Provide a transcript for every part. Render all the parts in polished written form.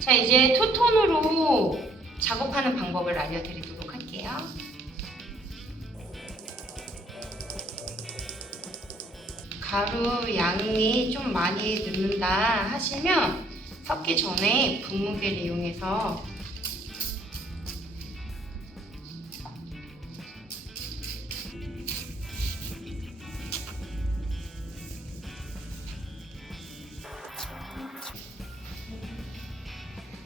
자, 이제 투톤으로 작업하는 방법을 알려드리도록 할게요. 가루 양이 좀 많이 넣는다 하시면 섞기 전에 분무기를 이용해서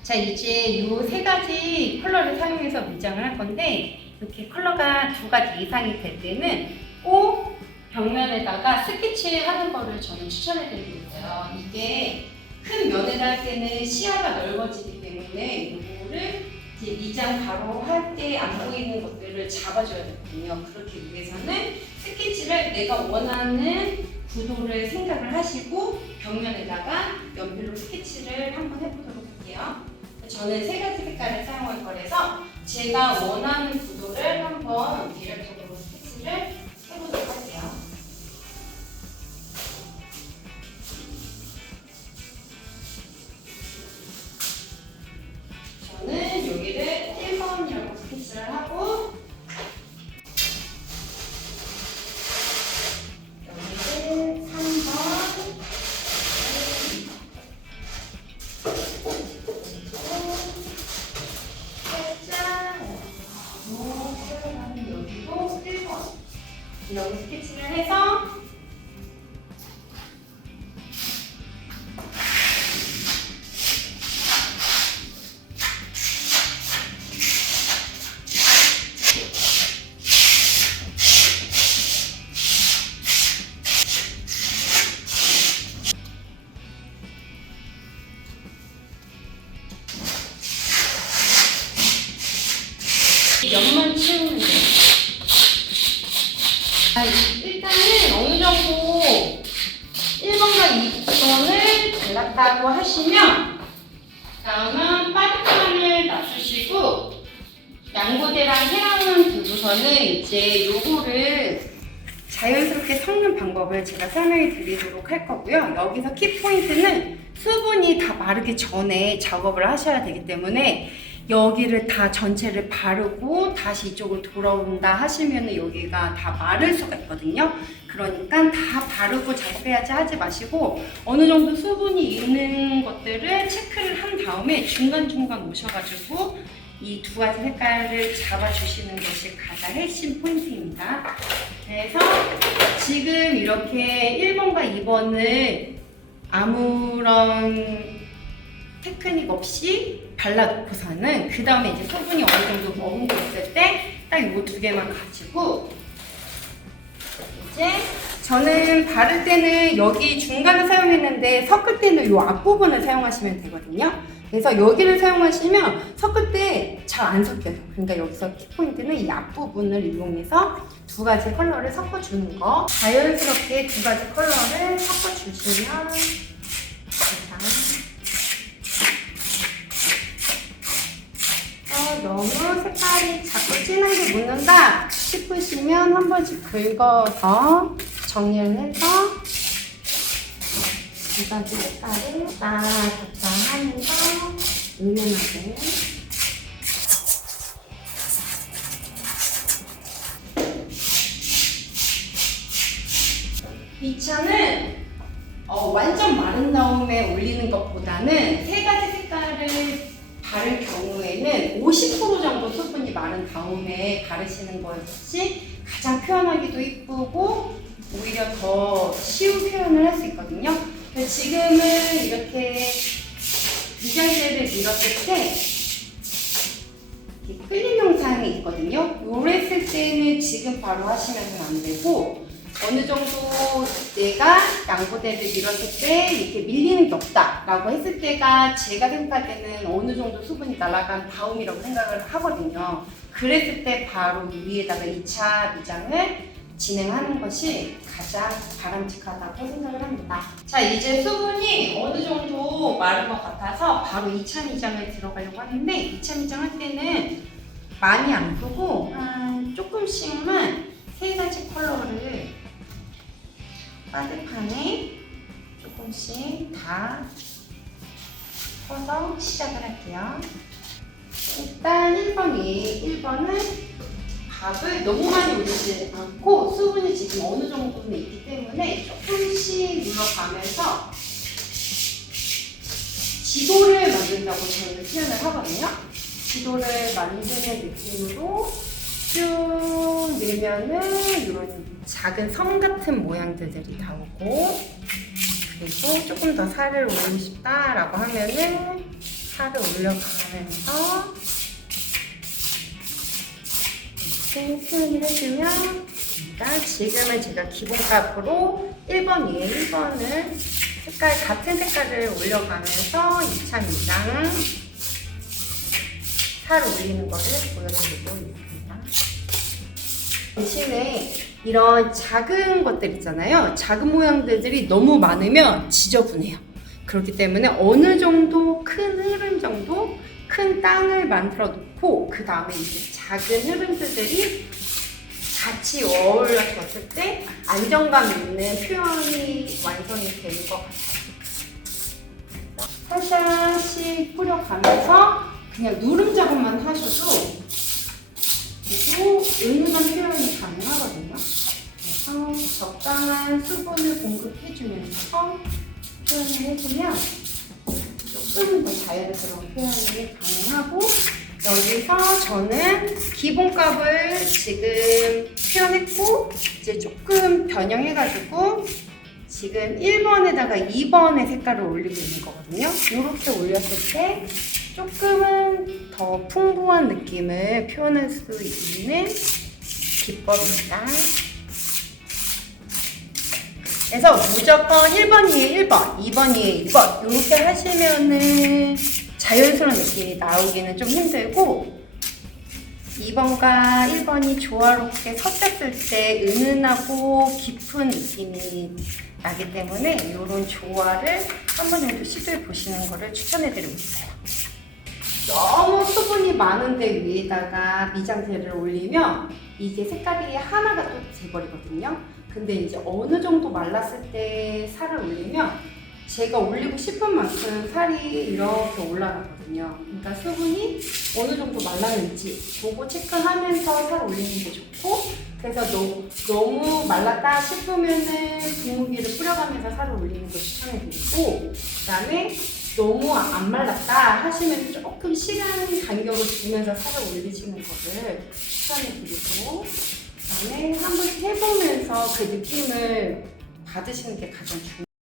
자, 이제 이 세 가지 컬러를 사용해서 미장을 할 건데, 이렇게 컬러가 두 가지 이상이 될 때는 꼭 벽면에다가 스케치를 하는 거를 저는 추천해 드리고 있어요. 이게 큰 면에다 할 때는 시야가 넓어지기 때문에 이거를 이제 미장 바로 할 때 안 보이는 것들을 잡아줘야 되거든요. 그렇기 위해서는 스케치를 내가 원하는 구도를 생각을 하시고 벽면에다가 연필로 스케치를 한번 해보도록 할게요. 저는 세 가지 색깔을 사용할 거라서 제가 원하는 구도를 한번 대략적으로 스케치를 해보도록 할게요. 저는 여기를 1번이라고 스케치를 하고 여기를 3번 이렇게 스케치를 해서 면만 채우면 돼요. 일단은 어느 정도 1번과 2번을 발랐다고 하시면 다음은 빠듯판을 놔주시고 양고대랑 헤라운 두고서는 이제 요거를 자연스럽게 섞는 방법을 제가 설명해 드리도록 할 거고요. 여기서 키포인트는 수분이 다 마르기 전에 작업을 하셔야 되기 때문에 여기를 다 전체를 바르고 다시 이쪽으로 돌아온다 하시면 여기가 다 마를 수가 있거든요. 그러니까 다 바르고 작업해야지 하지 마시고 어느 정도 수분이 있는 것들을 체크를 한 다음에 중간중간 오셔가지고 이 두 가지 색깔을 잡아주시는 것이 가장 핵심 포인트입니다. 그래서 지금 이렇게 1번과 2번을 아무런 테크닉 없이 발라놓고서는 그 다음에 이제 수분이 어느 정도 머문 게 있을 때 딱 이 두 개만 가지고 이제 저는 바를 때는 여기 중간을 사용했는데 섞을 때는 이 앞부분을 사용하시면 되거든요. 그래서 여기를 사용하시면 섞을 때 잘 안 섞여요. 그러니까 여기서 키포인트는 이 앞부분을 이용해서 두 가지 컬러를 섞어주는 거. 자연스럽게 두 가지 컬러를 섞어주시면 너무 색깔이 자꾸 진한 게 묻는다 싶으시면 한 번씩 긁어서 정리를 해서 두 가지 색깔을 딱 하면서 은은하게 이 차는 완전 마른 다음에 올리는 것보다는 세 가지 색깔을 바를 경우에는 50% 정도 수분이 마른 다음에 바르시는 것이 가장 표현하기도 이쁘고 오히려 더 쉬운 표현을 할 수 있거든요. 지금은 이렇게 미장제를 밀었을 때 끌림 영상이 있거든요. 요랬을 때는 지금 바로 하시면 안 되고 어느 정도 내가 양고대를 밀었을 때 이렇게 밀리는 게 없다라고 했을 때가 제가 생각할 때는 어느 정도 수분이 날아간 다음이라고 생각을 하거든요. 그랬을 때 바로 위에다가 2차 미장을 진행하는 것이 가장 바람직하다고 생각을 합니다. 자, 이제 수분이 어느 정도 마른 것 같아서 바로 2차 미장을 들어가려고 하는데 2차 미장 할 때는 많이 안 푸고 조금씩만 세 가지 컬러를 빠듯판에 조금씩 다 퍼서 시작을 할게요. 일단 1번이 1번은 밥을 너무 많이 올리지 않고 수분이 지금 어느 정도는 있기 때문에 조금씩 눌러가면서 지도를 만든다고 저는 표현을 하거든요. 지도를 만드는 느낌으로 쭉 밀면은 이런 작은 성 같은 모양들이 나오고, 그리고 조금 더 살을 올리고 싶다라고 하면은 살을 올려가면서 이렇게 표현을 해주면 됩니다. 지금은 제가 기본값으로 1번이에요. 1번은 같은 색깔을 올려가면서 2차 밀당 살 올리는 거를 보여드리고 있습니다. 대신에 이런 작은 것들 있잖아요. 작은 모양들이 너무 많으면 지저분해요. 그렇기 때문에 어느 정도 큰 흐름 정도, 큰 땅을 만들어 놓고 그 다음에 이제 작은 흐름들이 같이 어울렸을 때 안정감 있는 표현이 완성이 되는 것 같아요. 살짝씩 뿌려가면서 그냥 누름 작업만 하셔도 그리고 은은한 표현이 가능하거든요. 그래서 적당한 수분을 공급해주면서 표현을 해주면 조금 더 자연스러운 표현이 가능하고, 여기서 저는 기본값을 지금 표현했고 이제 조금 변형해가지고 지금 1번에다가 2번의 색깔을 올리고 있는 거거든요. 이렇게 올렸을 때 조금은 더 풍부한 느낌을 표현할 수 있는 기법입니다. 그래서 무조건 1번이에요 1번, 2번이에요 2번 이렇게 하시면은 자연스러운 느낌이 나오기는 좀 힘들고, 2번과 1번이 조화롭게 섞였을 때 은은하고 깊은 느낌이 나기 때문에 이런 조화를 한 번 정도 시도해 보시는 것을 추천해 드리고 있어요. 너무 수분이 많은데 위에다가 미장제를 올리면 이게 색깔이 하나가 또 돼버리거든요. 근데 이제 어느 정도 말랐을 때 살을 올리면 제가 올리고 싶은 만큼 살이 이렇게 올라가거든요. 그러니까 수분이 어느 정도 말랐는지 보고 체크하면서 살 올리는 게 좋고, 그래서 너무 말랐다 싶으면은 분무기를 뿌려가면서 살을 올리는 걸 추천해드리고, 그 다음에 너무 안 말랐다 하시면 조금 시간 간격을 두면서 살을 올리시는 거를 추천해드리고, 그 다음에 한 번씩 해보면서 그 느낌을 받으시는 게 가장 중요해요.